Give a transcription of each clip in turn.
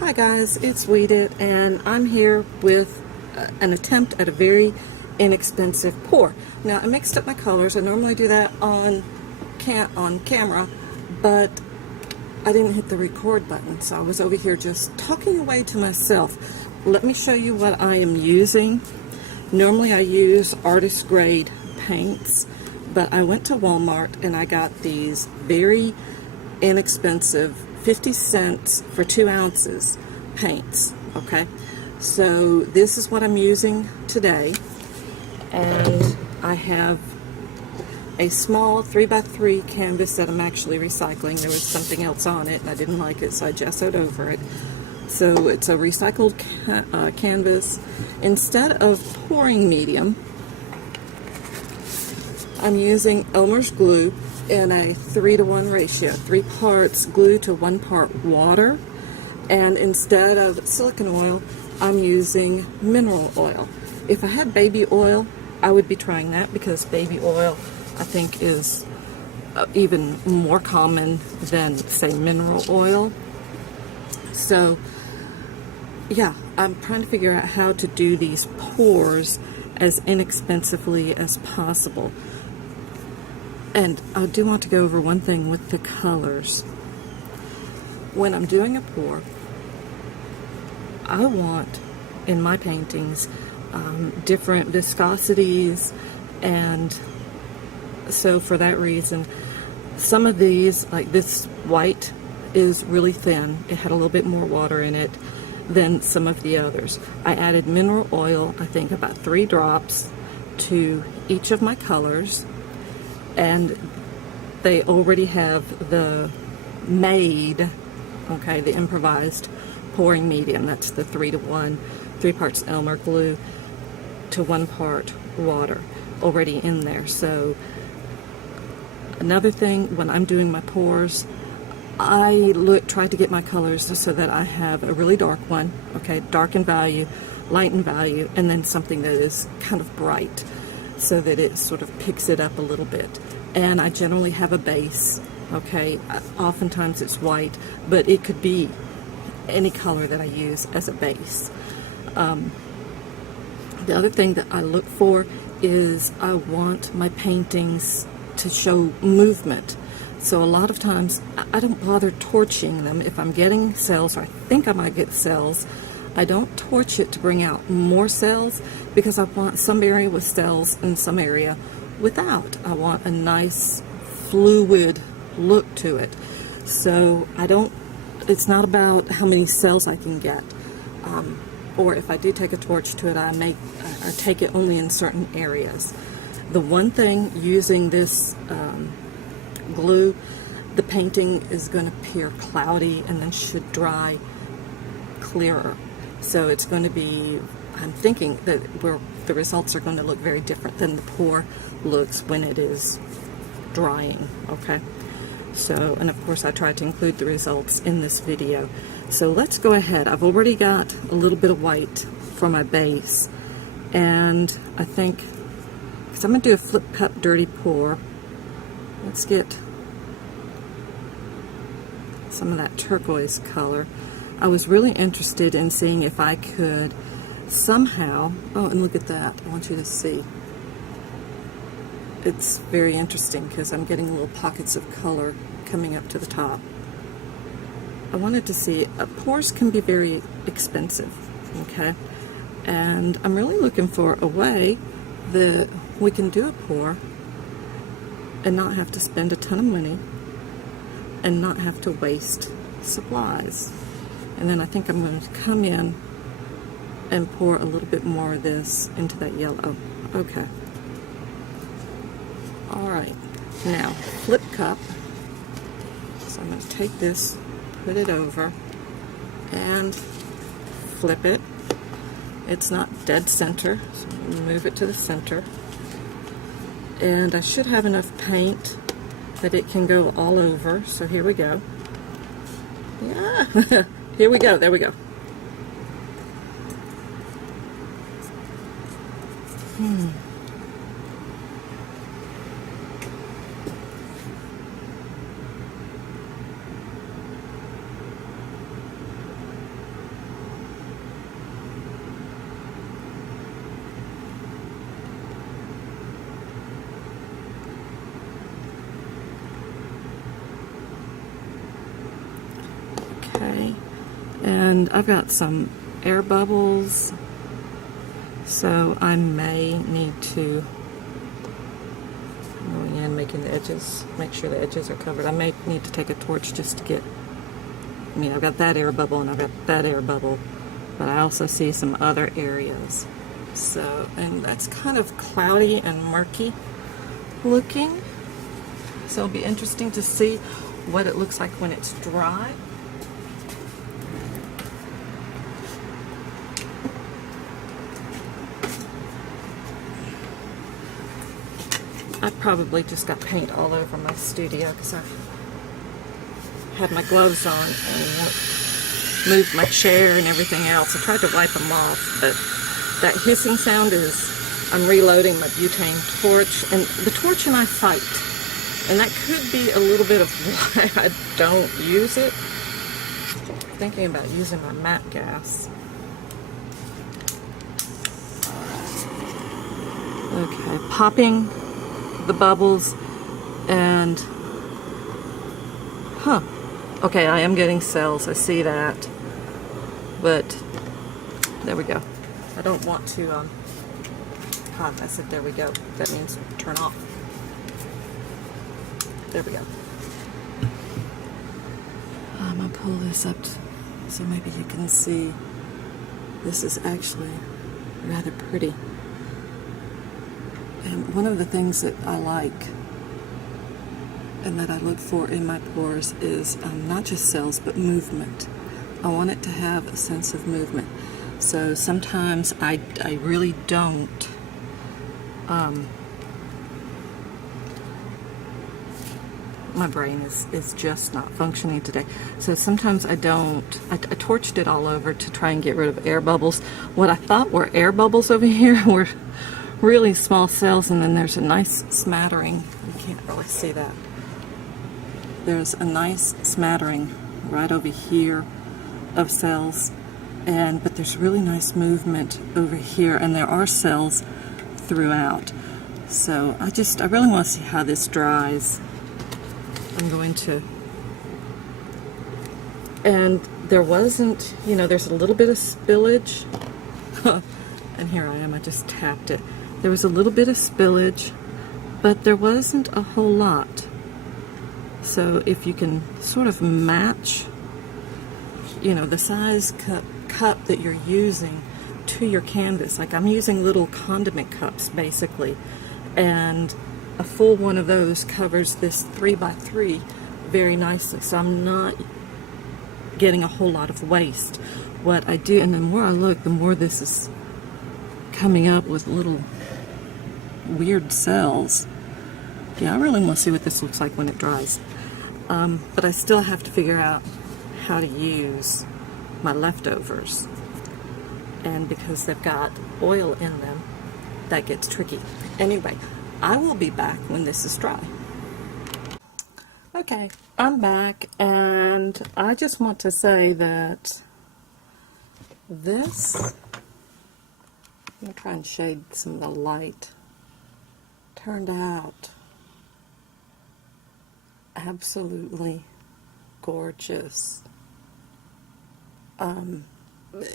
Hi guys, it's Weedit, and I'm here with an attempt at a very inexpensive pour. Now I mixed up my colors. I normally do that on camera, but I didn't hit the record button, so I was over here just talking away to myself. Let me show you what I am using. Normally I use artist grade paints, but I went to Walmart and I got these very inexpensive 50 cents for 2 ounces paints. Okay, so this is what I'm using today, and I have a small 3x3 canvas that I'm actually recycling. There was something else on it and I didn't like it, so I gessoed over it. So it's a recycled canvas. Instead of pouring medium, I'm using Elmer's glue in a 3-to-1 ratio, 3 parts glue to 1 part water, and instead of silicone oil, I'm using mineral oil. If I had baby oil, I would be trying that, because baby oil I think is even more common than, say, mineral oil. So yeah, I'm trying to figure out how to do these pours as inexpensively as possible. And I do want to go over one thing with the colors. When I'm doing a pour, I want in my paintings different viscosities, and so for that reason, some of these, like this white, is really thin. It had a little bit more water in it than some of the others. I added mineral oil, I think about 3 drops to each of my colors, and they already have the made, okay, the improvised pouring medium. That's the 3-to-1, 3 parts Elmer glue to 1 part water already in there. So another thing, when I'm doing my pours, I try to get my colors so that I have a really dark one, okay, dark in value, light in value, and then something that is kind of bright, so that it sort of picks it up a little bit. And I generally have a base, okay, oftentimes it's white, but it could be any color that I use as a base. The other thing that I look for is I want my paintings to show movement. So a lot of times I don't bother torching them. If I'm getting cells, or I think I might get cells, I don't torch it to bring out more cells, because I want some area with cells and some area without. I want a nice fluid look to it. So it's not about how many cells I can get, or if I do take a torch to it, I take it only in certain areas. The one thing using this glue, the painting is going to appear cloudy and then should dry clearer. So it's going to be, I'm thinking that the results are going to look very different than the pour looks when it is drying, okay? So, and of course I tried to include the results in this video. So let's go ahead. I've already got a little bit of white for my base, and I think, because I'm going to do a flip cup dirty pour, let's get some of that turquoise color. I was really interested in seeing if I could somehow, oh, and look at that, I want you to see. It's very interesting because I'm getting little pockets of color coming up to the top. I wanted to see, pours can be very expensive, okay? And I'm really looking for a way that we can do a pour and not have to spend a ton of money and not have to waste supplies. And then I think I'm going to come in and pour a little bit more of this into that yellow. Okay. Alright, now flip cup. So I'm going to take this, put it over, and flip it. It's not dead center, so I'm going to move it to the center. And I should have enough paint that it can go all over. So here we go. Yeah, here we go, there we go. And I've got some air bubbles, so I may need to going in, making the edges, make sure the edges are covered. I may need to take a torch just to get, I mean, I've got that air bubble and I've got that air bubble, but I also see some other areas. So, and that's kind of cloudy and murky looking. So it'll be interesting to see what it looks like when it's dry. I probably just got paint all over my studio because I had my gloves on and moved my chair and everything else. I tried to wipe them off, but that hissing sound is, I'm reloading my butane torch, and the torch and I fight. And that could be a little bit of why I don't use it. I'm thinking about using my matte gas. Okay, popping the bubbles, and okay, I am getting cells, I see that, but there we go. I don't want to I said there we go, that means turn off. There we go. I'm gonna pull this up so maybe you can see. This is actually rather pretty. And one of the things that I like and that I look for in my pours is not just cells, but movement. I want it to have a sense of movement. So sometimes I really don't my brain is just not functioning today. So sometimes I torched it all over to try and get rid of air bubbles. What I thought were air bubbles over here were really small cells, and then there's a nice smattering. You can't really see that. There's a nice smattering right over here of cells, but there's really nice movement over here, and there are cells throughout. So I really want to see how this dries. I'm going to, and there wasn't, there's a little bit of spillage, and here I am, I just tapped it. There was a little bit of spillage, but there wasn't a whole lot. So if you can sort of match, the size cup that you're using to your canvas, like I'm using little condiment cups basically, and a full one of those covers this 3x3 very nicely, so I'm not getting a whole lot of waste. What I do, and the more I look, the more this is coming up with little weird cells. Yeah, I really want to see what this looks like when it dries. But I still have to figure out how to use my leftovers. And because they've got oil in them, that gets tricky. Anyway, I will be back when this is dry. Okay, I'm back, and I just want to say that this, I'm going to try and shade some of the light, turned out absolutely gorgeous.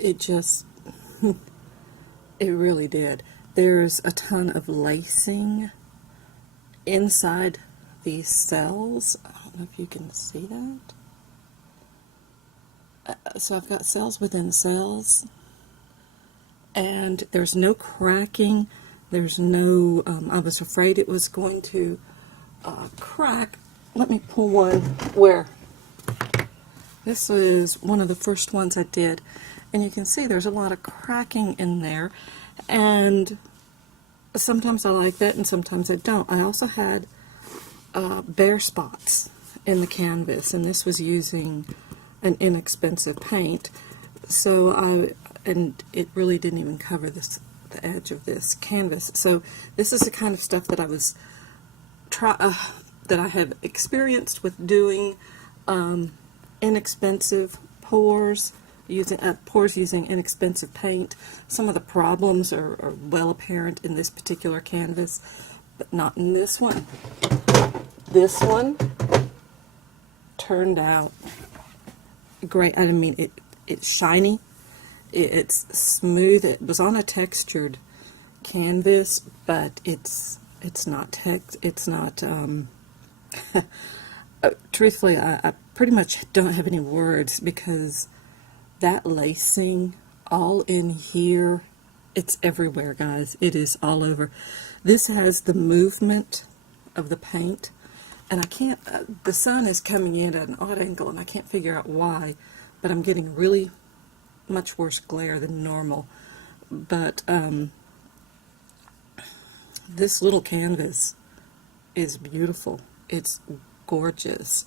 It just, it really did. There's a ton of lacing inside these cells. I don't know if you can see that. So I've got cells within cells, and there's no cracking. There's no, I was afraid it was going to crack. Let me pull one where, this is one of the first ones I did, and you can see there's a lot of cracking in there, and sometimes I like that and sometimes I don't. I also had bare spots in the canvas, and this was using an inexpensive paint, so and it really didn't even cover the edge of this canvas. So this is the kind of stuff that I was that I have experienced with doing inexpensive pours using inexpensive paint. Some of the problems are well apparent in this particular canvas, but not in this one. This one turned out great. I mean, it's shiny, it's smooth. It was on a textured canvas, but it's not truthfully, I pretty much don't have any words, because that lacing all in here, it's everywhere, guys. It is all over. This has the movement of the paint, and I can't, the sun is coming in at an odd angle, and I can't figure out why, but I'm getting really much worse glare than normal. But this little canvas is beautiful. It's gorgeous.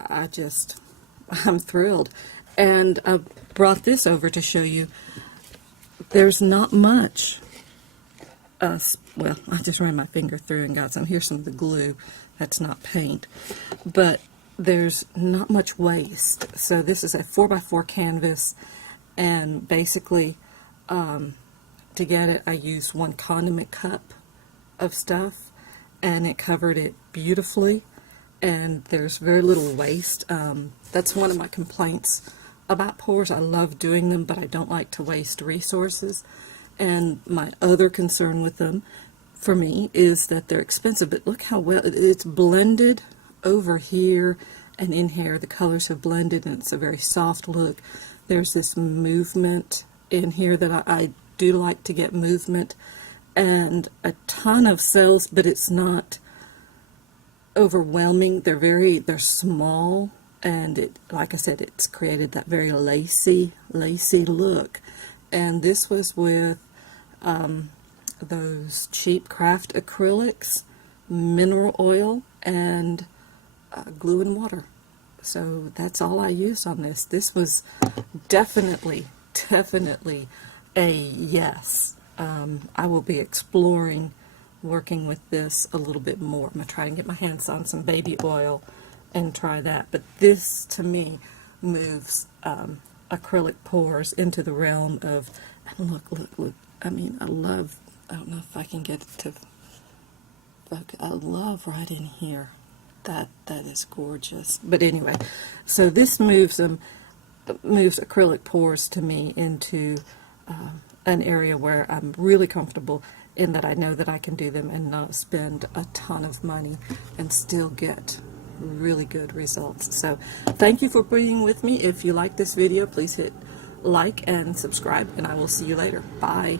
I'm thrilled. And I brought this over to show you. There's not much. Well, I just ran my finger through and got some. Here's some of the glue. That's not paint. But there's not much waste. So this is a 4x4 canvas, and basically to get it, I used 1 condiment cup of stuff, and it covered it beautifully, and there's very little waste. That's one of my complaints about pours. I love doing them, but I don't like to waste resources. And my other concern with them, for me, is that they're expensive. But look how well it's blended over here and in here. The colors have blended, and it's a very soft look. There's this movement in here that I do like to get movement, and a ton of cells, but it's not overwhelming. They're small, and it, like I said, it's created that very lacy look. And this was with those cheap craft acrylics, mineral oil, and glue and water. So that's all I used on this. This was definitely a yes. I will be exploring working with this a little bit more. I'm going to try and get my hands on some baby oil and try that. But this, to me, moves acrylic pours into the realm of, and look. I mean, I don't know if I can get it to focus. I love right in here. That is gorgeous. But anyway, so this moves acrylic pours to me into an area where I'm really comfortable, in that I know that I can do them and not spend a ton of money and still get really good results. So thank you for being with me. If you like this video, please hit like and subscribe, and I will see you later. Bye.